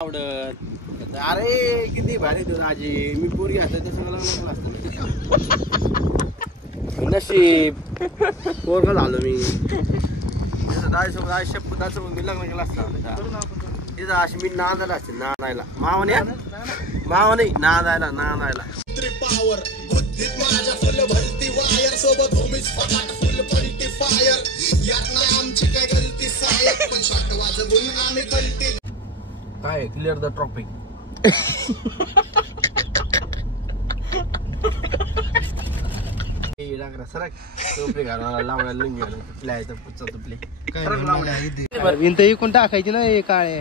आवडत. अरे किती भारी तू आजी, मी पोरगी असते तसं मला नको असतं. नशीब पोरगा झालो मी. दाजीसोबत आज शपथासोबत मी लग्न केलं असतं. तिथं अशी मी नांदायला असते, नांदायला मावाने नाही नांदायला पावर बुद्धीत माझ्या फुल भरती वायर सोबत भूमीच फटाक फुल पलटी फायर. यात ना आमची काय गलती साहेब, पण शॉट वाजवून आम्ही गलती. काय क्लिअर द ट्रॉपिक. सरक टोपी घालायला लावला लुंगी घालून प्लायचं पुच्चा तुपले भिंत इकून टाकायची ना काळे.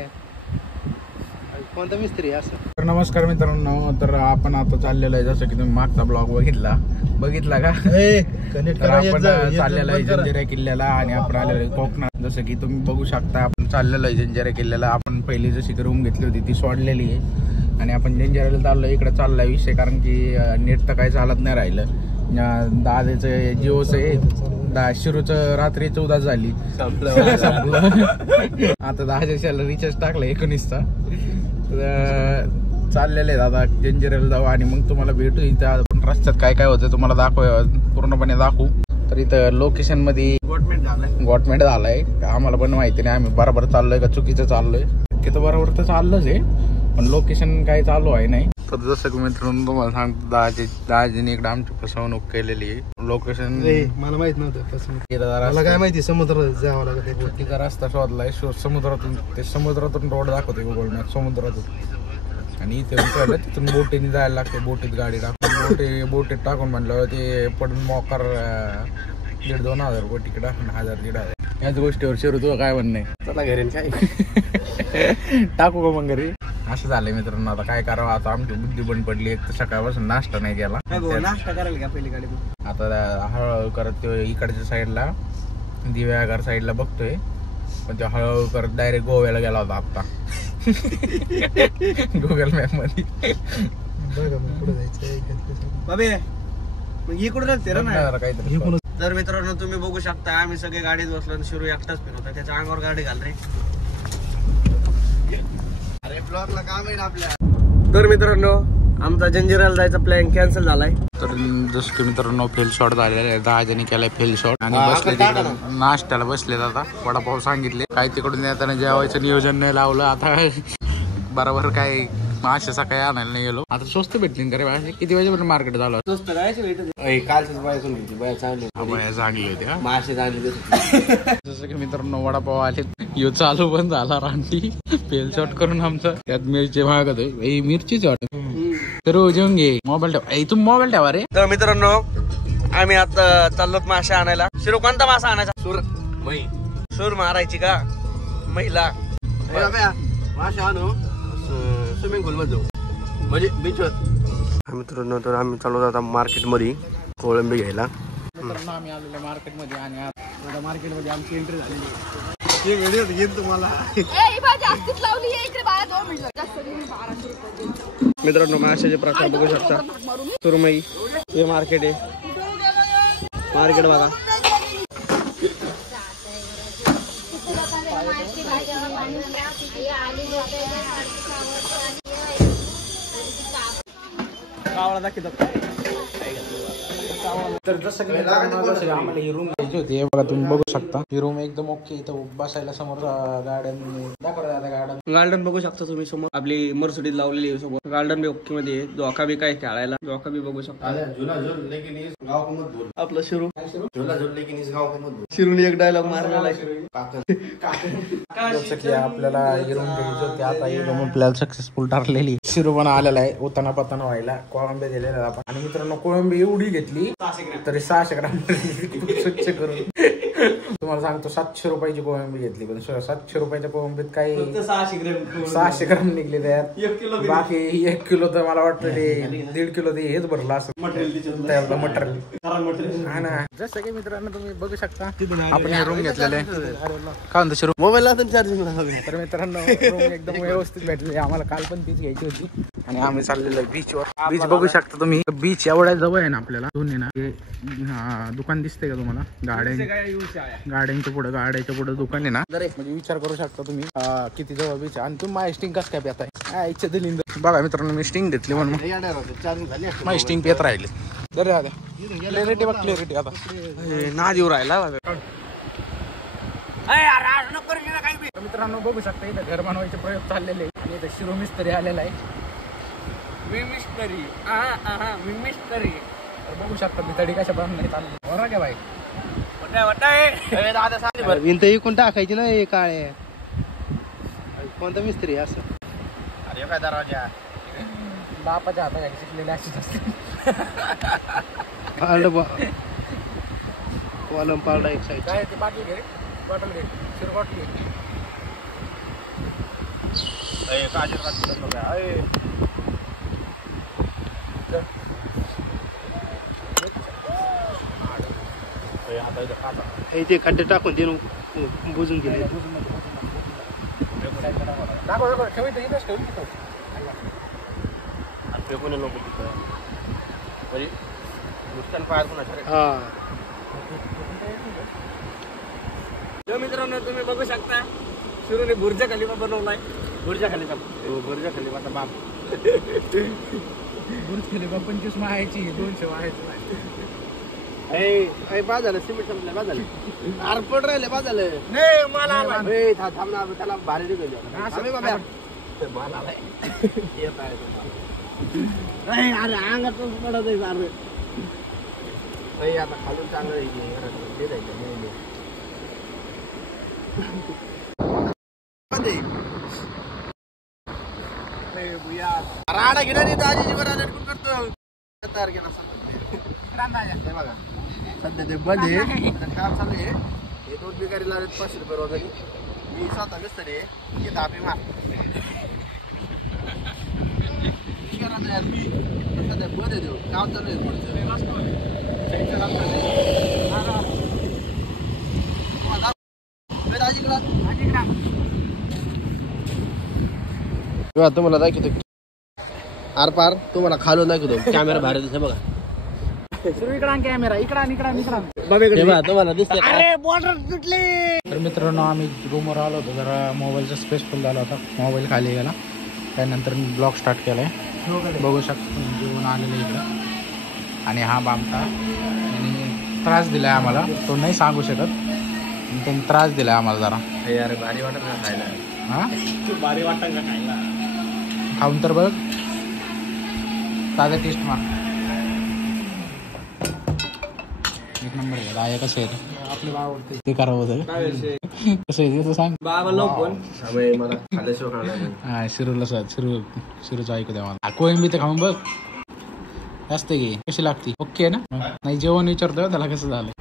कोणता मिस्त्री असं. तर नमस्कार मित्रांनो, तर आपण आता चाललेलो आहे, जसं की तुम्ही मागचा ब्लॉग बघितला का. आपण चाललेलो आहे जंजिरा किल्ल्याला आणि आपण आलेलो आहे कोकणात. जसं की तुम्ही बघू शकता आपण चाललेलो आहे जंजिरा किल्ल्याला. आपण पहिली जशी रूम घेतली होती ती सोडलेली आहे आणि आपण जंजिराला चाललोय. इकडे चाललाय विषय कारण की नेट तर काही चालत नाही राहिलं. दादाचं जिओचं आहे, शिरूचं रात्रीच उदास झाली संपलं. आता 10च्या रिचार्ज टाकला 19चा. चाललेले दादा जंजिराला जाऊ आणि मग तुम्हाला भेटू. इथं आपण रस्त्यात काय काय होतं तुम्हाला पूर्णपणे दाखवू. तर इथं लोकेशन मध्ये गॉटमेंट झालाय. आम्हाला पण माहिती नाही आम्ही बरोबर चाललोय का चुकीचं चाललोय. तर बरोबर तर चाललंच आहे पण लोकेशन काय चालू आहे नाही. तर जसं की मित्रांनो तुम्हाला सांगतो दाजीने इकडे आमची फसवणूक केलेली आहे. लोकेशन मला माहित नव्हतं. मला काय माहिती समुद्रात जावं लागत. तिचा रस्ता शोधलाय समुद्रातून रोड दाखवते गुगल मॅप समुद्रातून. आणि इथे तिथून बोटीने जायला लागते. बोटीत गाडी टाकून बोटीत टाकून म्हणलं ते पडून मोकार 1,500-2,000 रुपये तिकीट टाकून 1,000-1,500. याच गोष्टीवर शिरू तुझं काय म्हणणं आहे. चला घरी काय टाकू का मग घरी. असं झालंय मित्रांनो. आता काय करावं. आता आमची बुद्धी बंद पडली. एक तर सकाळपासून नाश्ता नाही केला. नाश्ता करायला का पहिली गाडी. आता हळूहळू करत इकडच्या साईडला दिव्यागार साईडला बघतोय पण ते हळूहळू करत डायरेक्ट गोव्याला गेला होता आता गुगल मॅप मध्ये. तर मित्रांनो तुम्ही बघू शकता आम्ही सगळे गाडीत बसलो. शिरू एकटाच फिरवता, त्याच्या अंगावर गाडी घाल रे. अरे ब्लॉकला काम आहे आपल्या. तर मित्रांनो आमचा जंजिराला जायचा प्लॅन कॅन्सल झालाय. तर जसं की मित्रांनो फेल शॉट झालेला आहे. 10 जणी केलाय फेल शॉट आणि बसले तिकडे नाश्त्याला बसलेत. आता वडापाव सांगितले काय तिकडून येताना जेवायचं नियोजन नाही लावलं. आता बरोबर काय मासे सकाळी आणायला नाही गेलो. आता स्वस्त भेटली का रे बाय. किती वाजेपर्यंत मार्केट झालं. स्वस्त काय कालच बाय चांगली होती का मासे चांगली. जसं की मित्रांनो वडापाव आले. यो चालू पण झाला रांटी फेल शॉट करून आमचा. त्यात मिरची मागत मिरचीच वाटत. तर जेवून घे. मोबाईल ठेवा. तुम्ही मोबाईल ठेवा रे. तर मित्रांनो आम्ही आता चाललो मासे आणायला. शिरू कोणता मासा आणायचा. सूर मारायची का महिला मासे आणू स्विमिंग पूल मध्ये जाऊ म्हणजे बीचवर. मित्रांनो तर आम्ही चालू आता मार्केट मध्ये कोळंबी घ्यायला. आम्ही आलेलो मार्केट मध्ये आणि मार्केट मध्ये आमची एंट्री झालेली आहे. तुम्हाला मित्रांनो माशाचे प्रकार बघू शकता. सुरमई हे मार्केट आहे. मार्केट बघा. तर जसं की आम्हाला ही रूम घ्यायची होती. बघा तुम्ही बघू शकता ही रूम एकदम ओके. इथं बसायला समोर गार्डन बघू शकता तुम्ही समोर. आपली मर्सिडीज लावलेली आहे समोर. गार्डन बी ओके मध्ये. धोका बी काय खेळायला धोका बी बघू शकता. आपलं शिरू शिरूने एक डायलॉग मारलेला आहे. आपल्याला ही रूम घ्यायची होती. आता ही रूम आपल्याला सक्सेसफुल ठरलेली. शिरू पण आलेला आहे उताना पताना व्हायला. कोळंबी दिलेला आपण. आणि मित्रांनो कोळंबी एवढी घेतली तरी 600 ग्राम स्वच्छ करून तुम्हाला सांगतो 700 रुपयाची कोळंबी घेतली. पण 700 रुपयाच्या कोळंबीत काही 600 ग्राम निघले त्यात. बाकी 1 किलो तर मला वाटतं ते 1.5 किलो ते हेच भरलं असं मटेरियल. हा ना. जसं की मित्रांनो तुम्ही बघू शकता आपण हे रूम घेतलेले. काय म्हणतो शिरू मोबाईलला चार्जिंग. तर मित्रांनो रूम एकदम व्यवस्थित भेटली. आम्हाला काल पण तीच घ्यायची होती आणि आम्ही चाललेलो आहे बीचवर. बीच बघू शकता तुम्ही. बीच एवढ्या जवळ आहे ना आपल्याला. दोन आहे ना ते दुकान दिसते का तुम्हाला? गाड्यांच्या पुढे दुकान आहे ना. म्हणजे विचार करू शकता तुम्ही किती जवळ बीच आहे. आणि तुम्ही माझी स्टिंग कसं काय पेताय? इच्छा दिली बघा मित्रांनो, मी स्टिंग घेतली म्हणून माझी स्टिंग पेत राहिली. तर क्लॅरिटी बघ, क्लॅरिटी आता ना देऊ राहिला. मित्रांनो बघू शकता इथं घर बनवायचे प्रयोग चाललेले आहे. आणि इथं शिरो मिस्त्री आलेला आहे. मिस्त्री तर बघू शकता भितडी कशा बनवण्यात चालली. बरं का भाई? भिंत इकून टाकायची ना काळे. कोणता मिस्त्री असं? अरे काय दरवाजा बापाच्या हाताखाली शिकलेले अशीच असते. कॉलम पाडा एक साईड. काय ते बाटली घे, बॉटल घे, शिरो बॉटल घे. ते खड्डे टाकून ते बुजून गेले. फेकून नको तिथं म्हणजे नुकसान पाहायला कोणाच्या. मित्रांनो तुम्ही बघू शकता शिरूने बुर्ज खलिफा बनवलाय. बुर्ज खलिफा बाप. बुर्ज खलिफा 25 माहायची 200 व्हायचं. बाद झालं. सिमेंट संपलं. बाद झालं. आरपड राहिले. बाद झालं. थांब ना त्याला भारी निघाली. मला येत आहे अरे अंगातून पडत आहे सारं. आता खालून चांगलं राडा घेणार दाजीची बरोबर करतो. बघा सध्या ते बंद आहे. काम चालू आहे. हे 2 बिगारी लागले 500 रुपये रोजानी. मी स्वतः मिस्त्री आहे. ये धापी मार यार. मी सध्या बंद आहे. काम चालू आहे पुढचं. तुम्हाला दाखवतो आर पार. तुम्हाला खालून दाखवतो. कॅमेरा बाहेर दिसतो बघा. कॅमेरा इकडा तुम्हाला दिसते. तर मित्रांनो आम्ही रूमवर आलो होतो. जरा मोबाईलचा स्पेस फुल झाला होता. मोबाईल खाली गेला. त्यानंतर मी ब्लॉग स्टार्ट केलाय. बघू शकतो जेवण आलेलं इकडं. आणि हा बामटा यांनी त्रास दिलाय आम्हाला. तो नाही सांगू शकत. त्यांनी त्रास दिलाय आम्हाला जरा. यार भारी वाटत ना खायला. भारी वाटत का खायला? खाऊन तर बघ. ताजा टेस्ट मार. एक नंबर आहे. दाया कसं आहे आपल्याला आवडते ते करावं होतं. कसं आहे ते सांग. मला खाल्ल्याशिवाय हा शिरूला शिरूचं ऐकू द्या मला. कोळंबी तर खाऊन बघ. जास्त घे. कशी लागते? ओके ना? नाही जेवण विचारतोय त्याला कसं झालं.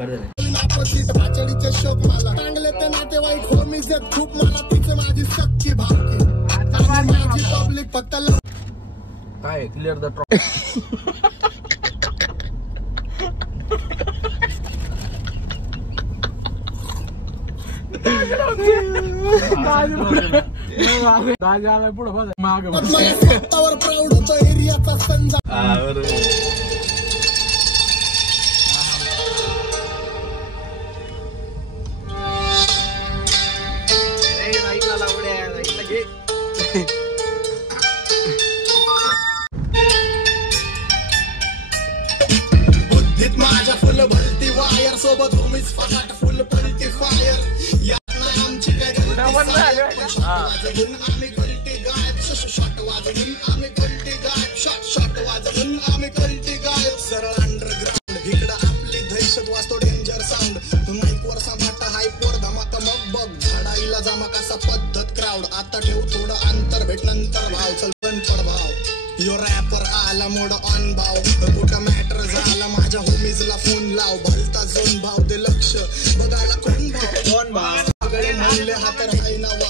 काय क्लिअर द दाजा पुढे बघ माग प्राऊड होतं एरियाचा संजा. बुद्धीत माझ्या फुल भलती वायर सोबत होमीच फटाट फुल पलटी फायर. आमची काय आम्ही कलटी गायब. शॉट वाजवून आम्ही कलटी गायब. शॉट वाजवून आम्ही कलटी गायब. सरळ अंडरग्राउंड इकडं आपली दहशत वाजतो डेंजर साऊंड. माईकवर सांभाळता हायपोर धमाका मग बघ झाडाईला जमा कसा पद्धत क्राऊड. आता ठेव थोडं अंतर भेट नंतर भाव. चल पण पड भाव. यो रॅपर आला मोड ऑन भाव. कुठं मॅटर झाला माझ्या होमीजला फोन लाव. भलता झोन भाव दे लक्ष बघायला कोण भाव. सगळे म्हणले हात राही नावा.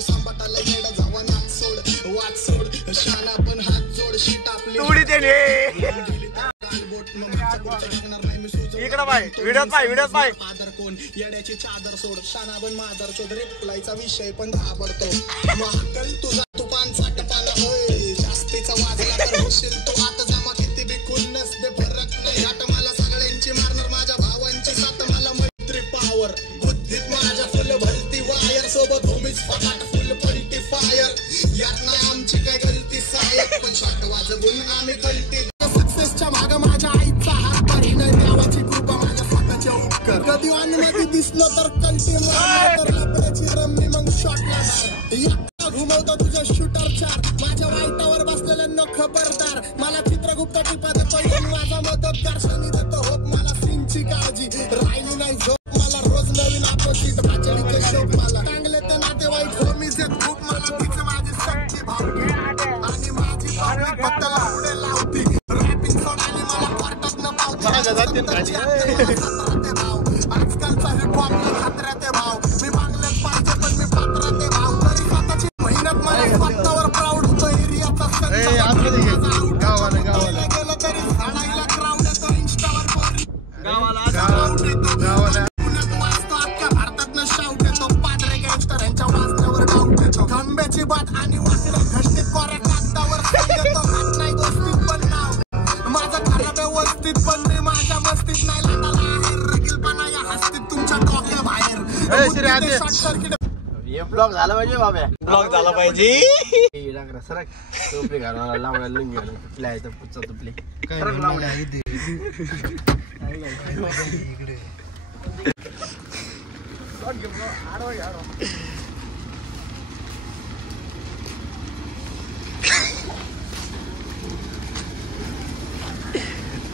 सांबाटाला येडा जावा नाच सोड. वाच सोड शाना पण हात जोड. शीट आपली आदर कोण येड्याची चादर सोड. शाना पण मादर शोध. रिप्लायचा विषय पण घाबरतो. महाकल तुझा तुफान साठ पाना. यात नाही आमची काय गलती साहेब पण शॉट वाजवून आम्ही कल्टी सक्सेसच्या माग माझ्या आईचा हात पारी नाही देवाची कृपा माझ्या स्वतःचे उपकार कधी वानमध्ये दिसलो तर कल्टी तर लपड्याची रमणी मग शॉटला घुमवतो तुझ्या शूटर चार माझ्या वाईटावर बसलेल्यांना खबरदार मला चित्रगुप्त टिपा देतो माझा मदतगार शनी देतो होप मला सीनची काळजी राहिली नाही झोप मला रोज नवीन अपोजिट भाचडीचे शोक मला चांगले ते नातेवाईक होमीज आहेत खूप मला तिचं माझी सक्ती भावकी आणि माझी भावकी फक्त लावडे लावती रॅपिंग सोडाली मला कोर्टात न पावती आजकालचा हिप हॉपला खात्र्या ते भाव मी मागलेच पाहिजे पण मी पात्र ते भाव तरी स्वतःची मेहनत मला स्वतःवर प्राऊड होतो एरियाचा गावाला गेलं तरी झाडायला क्राऊड येतो इंस्टावर गावाला पुण्यात वाचतो अख्ख्या भारतात शाऊट येतो पादरे गँगस्टर यांच्या वाचण्यावर डाऊट येतो खांब्याची बाट आणि वाकडे घष्टीत कोऱ्या कागदावर येतो हात नाही गोष्टीत पण नाव माझा खराब व्यवस्थित पण मी माझ्या मस्तीत नाही लाटाला आहे रगिलपणा या हस्तीत तुमच्या डोक्या बाहेर शॉर्ट सर्किट हे ब्लॉग झाला पाहिजे बाबा ब्लॉग झाला पाहिजे सरक टोपली घालून लावण्या लुंगी घालून तुपल्या आहे तर पुच्चा तुपले सरक लावण्या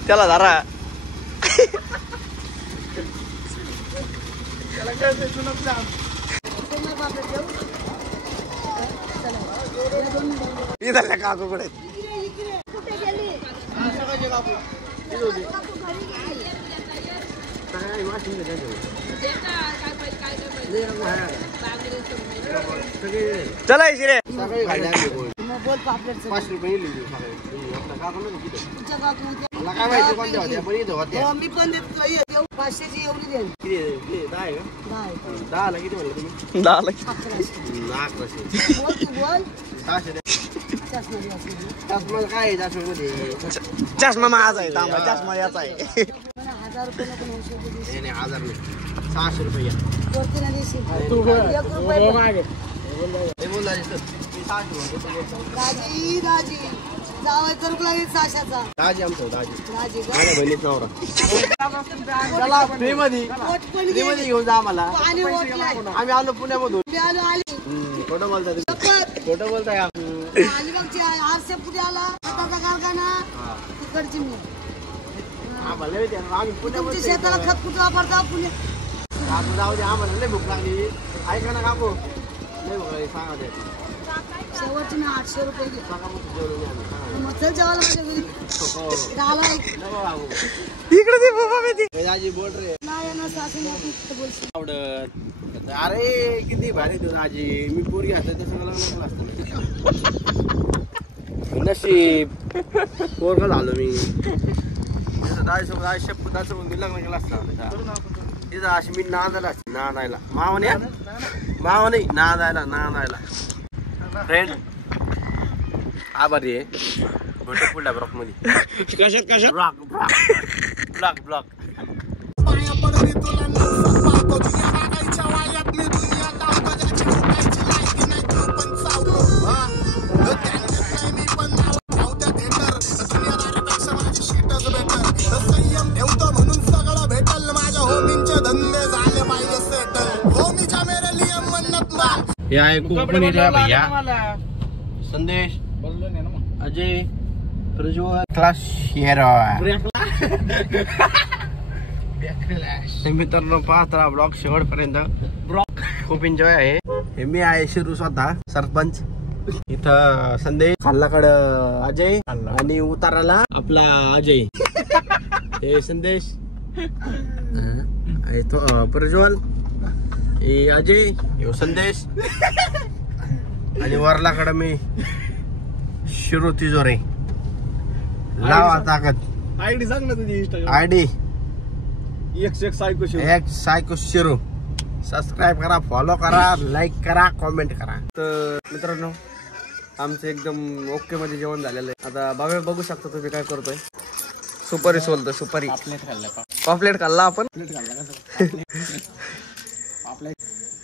त्याला धरा इधरल्या काकूकडे चला शिरे सकाळी खाल्ल्या 5 रुपये लिहिली सकाळी आपला काका नाही किती मला काय माहिती कोणत्या होत्या पण इथं होत्या मी पण देतो 500ची एवढी देईन किती 10 आहे का 10 ला किती म्हणलं तुम्ही 10 लाख 1100 बोल तू बोल 600 द्या चष्मा काय आहे चष्म्यामध्ये चष्मा माझा आहे तांबा चष्मा याचा आहे 1000 रुपये नको 900 रुपये नाही 1000 नाही 600 रुपये घ्या वरती नाही देशील 1 रुपये हे बोलला सर मी 600 म्हणतो दाजी दाजी जावायचं रुपये लागेल 600चा दाजी आमचं दाजी दाजी माझ्या बहिणीत नवरा चला फ्रीमध्ये फ्रीमध्ये घेऊन जा आम्हाला आणि ओटलाय आम्ही आलो पुण्यामधून मी आलो आली खोटं बोलताय तुम्ही खोटं बोलताय अलिबागची आरसे पुढे आला हाताचा कारखाना तिकडची मी आम्हाला माहिती आहे ना, आम्ही तुमच्या पुण्यामध्ये शेताला खत कुठं वापरता पुणे काकू जाऊ दे आम्हाला लय भूक लागली ऐका ना काकू लय भूक लागली सांगा ते शेवटची मी 800 रुपये घेतो सांगा मग जेवलो नाही आम्ही सांगा मग चल जेवायला माझ्या घरी हो झाला एक नको बाबू इकडे दे बाबा मी ए, दाजी बोल रे नाही ना सासू नको बोलशील आवडत अरे किती भारी तू दाजी मी पोरगी असतं तसं मला नको असतं नशीब पोरगा झालो मी दाजीसोबत दाजी शपथासोबत मी लग्न केलं असतं तिथं अशी मी नांदायला असते नांदायला मावण्या माव नाही नांदायला फ्रेंड आभारी आहे भेटू पुढल्या ब्लॉक मध्ये ब्लॉक पाया पडली तुला पाहतो तुझ्या मागायच्या वायात मी दुनिया दावतो ज्याची उठायची लायकी नाही तू पण चावतो नाही मी पण नाव त्या थिएटर दुनियादारापेक्षा माझी शीटच बेटर संयम ठेवतो म्हणून सगळं भेटल माझ्या होमींचे धंदे झाले पाहिजे सेटल होमीच्या मेरे लिए मन्नत माल हे आहे कोकणीला भैया संदेश अजय प्रज्वल क्लास मित्रांनो पाहता ब्लॉग शेवटपर्यंत ब्लॉग खूप एन्जॉय आहे हे मी आहे शिरू स्वतः सरपंच इथं संदेश खाल्लाकडं अजय आणि उताराला आपला अजय हे संदेश तो प्रज्वल हे अजय हे संदेश आणि वरलाकडं मी शिरू तिजोरे लावा ताकद आयडी सांग ना तुझी इंस्टाग्राम आयडी एक सायको शिरू सबस्क्राईब करा फॉलो करा लाईक करा कॉमेंट करा तर मित्रांनो आमचं एकदम ओके मध्ये जेवण झालेलं आहे आता बाबा बघू शकता तुम्ही काय करतोय सुपारी सोलतो सुपारी पॉपलेट खाल्ला आपण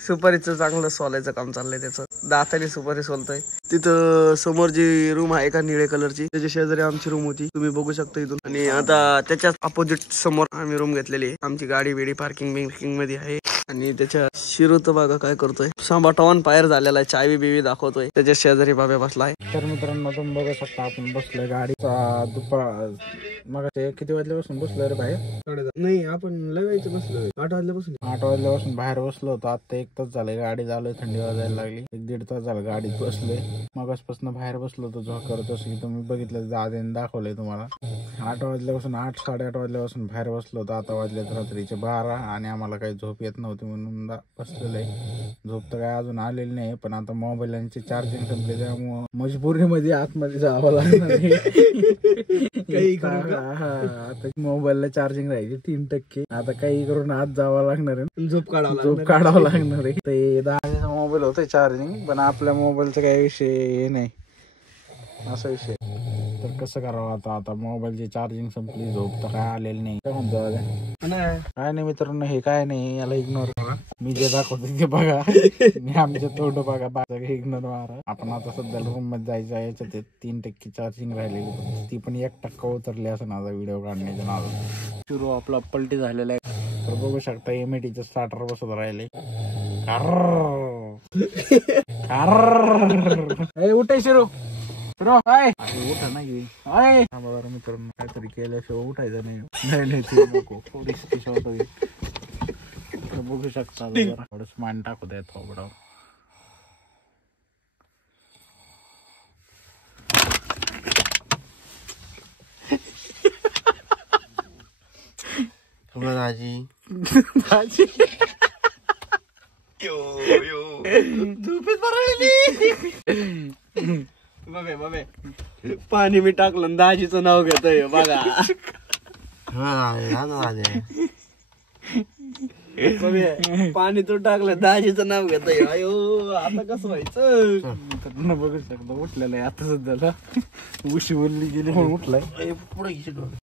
सुपारीचं चांगलं सोलायचं काम चाललंय त्याचं. दाताने सुपारी सोलतोय. तिथं समोर जी रूम आहे का निळ्या कलरची, त्याच्या शेजारी आमची रूम होती, तुम्ही बघू शकता इथून. आणि आता त्याच्याच अपोजिट समोर आम्ही रूम घेतलेली आहे. आमची गाडी बिडी पार्किंग मध्ये आहे. आणि त्याच्या शिरू तर बघा काय करतोय, सांबाटा ऑन फायर झालेला आहे, चावी बिवी दाखवतोय. त्याच्या शेजारी बाबा बसलाय. तर मित्रांनो तुम्ही बघू शकता आपण बसलोय गाडीचा दुपार मग ते किती वाजल्यापासून बसलोय रे बाहेर? नाही आपण लगायचं बसलोय 8 वाजल्यापासून. 8 वाजल्यापासून बाहेर बसलो होतो. आता 1 तास झाले गाडी झालोय, थंडी वाजायला लागली. 1-1.5 तास झालं गाडीत बसलोय. मगासपासून बाहेर बसलो होतो झोप करत, असं की तुम्ही बघितलं दादाने दाखवलंय तुम्हाला. 8 वाजल्यापासून 8-8:30 वाजल्यापासून बाहेर बसलो होतो. आता वाजल्यात रात्रीचे 12 आणि आम्हाला काही झोप येत नव्हती म्हणून बसलेलं आहे. झोप तर काय अजून आलेली नाही, पण आता मोबाईलचे चार्जिंग संपले त्यामुळं मजबुरीमध्ये आतमध्ये जावं लागणार आहे. आता मोबाईलला चार्जिंग राहायची 3%. आता काही करून आत जावं लागणार आहे, झोप काढावं लागणार आहे. ते 10 मोबाईल होते चार्जिंग, पण आपल्या मोबाईलचा काही विषय नाही, असा विषय. तर कसं करावं आता मोबाईलची चार्जिंग संपली, झोप तर काय आलेली नाही. काय म्हणतो काय नाही मित्रांनो, हे काय नाही, याला इग्नोर करा. मी जे दाखवतो ते बघा, मी आमच्या तोंड बघा, बाकी इग्नोर मारा. आपण आता सध्या रूम मध्ये जायचं आहे. याच्यात 3% चार्जिंग राहिलेली, ती पण 1% उतरली असं माझा व्हिडिओ काढण्याच्या नादात. सुरू आपला पलटी झालेला आहे. तर बघू शकता एमएटीचं स्टार्टर बसत राहिले. उठे शिरू उठा नाही मित्रांनो, काहीतरी केल्याशिवाय उठायचं नाही. नको थोडीशी शॉर्ट होईल. तर बघू शकता थोडं मान टाकू द्या थोडं. दाजी झोपेत बाबे पाणी मी टाकलं, दाजीचं नाव घेतोय बघा. पाणी तो टाकलं, दाजीचं नाव घेतोय. अयो आता कसं व्हायचं. बघू शकता उठलेलं आहे आता सध्याला. उशी बोलली गेली म्हणून उठलाय. पुढे